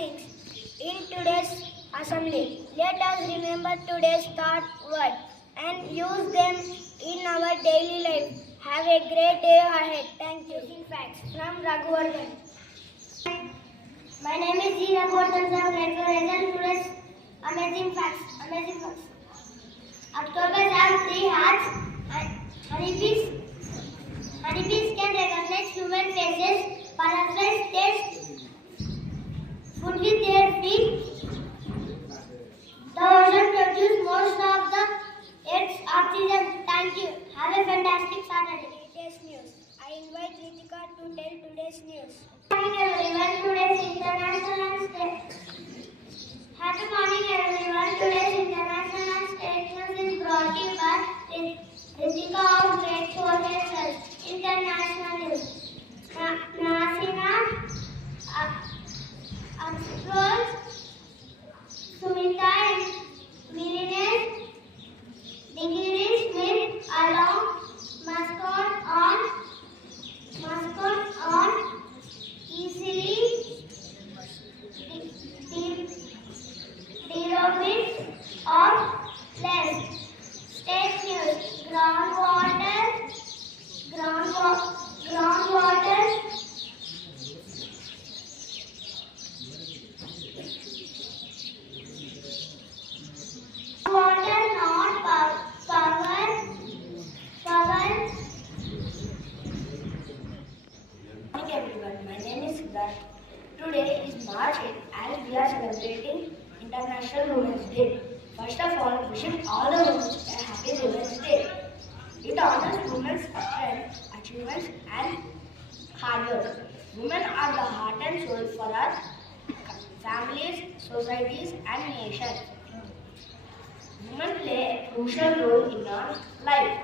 things in today's assembly. Let us remember today's thought word and use them in our daily life. Have a great day ahead. Thank you. Facts from Raghuvardhan. My name is G. Raghuvardhan from Grade-lV. Today's amazing facts. October has 3 hearts. Honeybees can recognize human faces. Butterflies taste food with their feet. The ocean produces most of the Earth's oxygen. Thank you. Have a fantastic Saturday. Latest news. I invite Ritika to tell today's news. Good morning everyone. Today's international state. Happy morning everyone. Today's international and state news is brought to you by Ritika of Grade 4 Hazel. International news. Nasina explores Sumita and millionaire degrees with along mascot on easily derived of less. State news. Water not power. Morning everyone, my name is Siddharth. Today is March 8 and we are celebrating International Women's Day. First of all, wishing all the women a happy Women's Day. It honors women's strength, achievements and hard work. Women are the heart and soul for our families, societies and nations. Women play a crucial role in our life.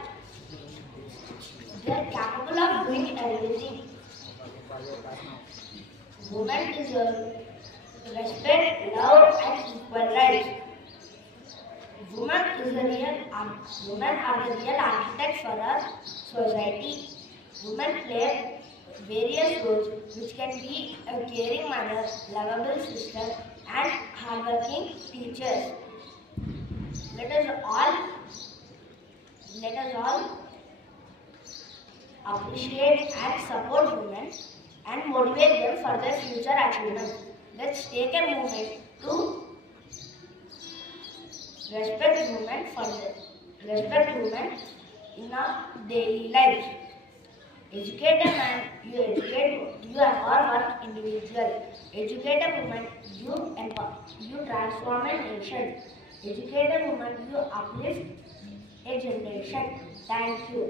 They are capable of doing everything. Women deserve respect, love and equal rights. Women are the real architects for our society. Women play various roles which can be a caring mother, lovable sister and hardworking teachers. Let us all appreciate and support women and motivate them for their future achievements. Let's take a moment to respect women in our daily lives. Educate a man, you empower one individual. Educate a woman, you transform a nation. Educate a woman, you uplift a generation. Thank you.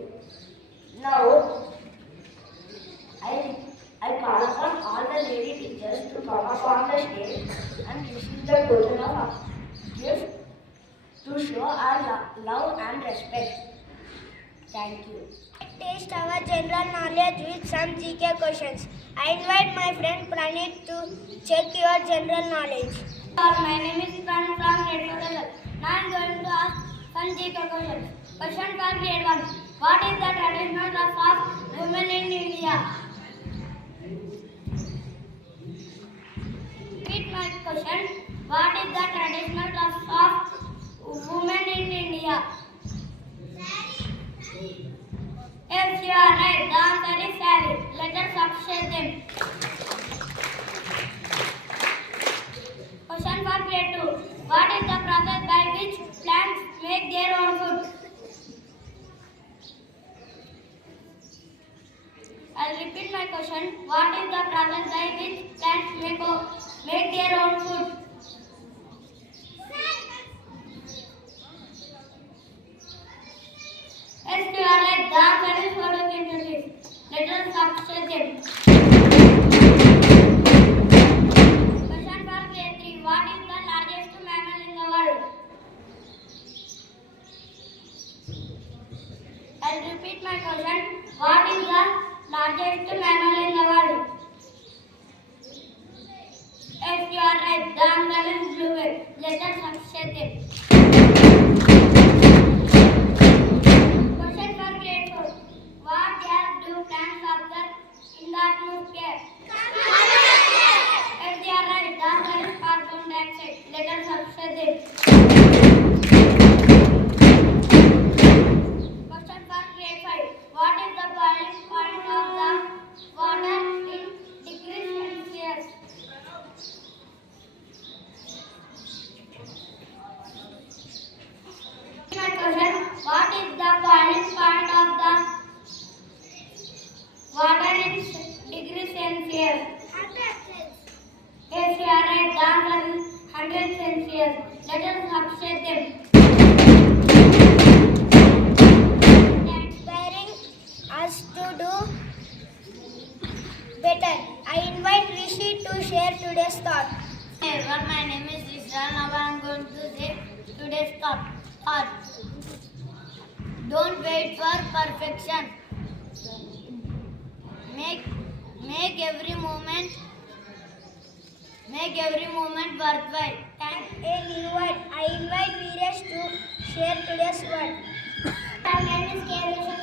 Now, I call upon all the lady teachers to come up on the stage and receive the token of gift to show our love and respect. Thank you. Test our general knowledge with some GK questions. I invite my friend Pranit to check your general knowledge. My name is Pranit from Grade-lV. Now I am going to ask some GK questions. Question for Grade 1. What is the traditional dress of women in India? Repeat my question. What is the traditional dress of women in India? Yes, you are right. The answer is saree. Let us appreciate them. Question for Grade 2. What is the process by which plants make their own food? I will repeat my question. What is the process by which plants make their own food? Yes, you are right. The answer is photosynthesis. Let us substitute them. Question for Grade 3. What is the largest mammal in the world? I will repeat my question. What is the largest mammal in the world? Yes, you are right. The answer is blue whale. Let us substitute them. Question for Grade 4. What gas do plants absorb in the atmosphere? Yes, you are right. The answer and sincere. Let us appreciate them. Inspiring us to do better. I invite Rishi to share today's thought. Hey everyone, my name is Israel. Now I am going to say today's thought. Don't wait for perfection. Make every moment worthwhile. A new word. I invite Veeresh to share today's word. My name is Hazel.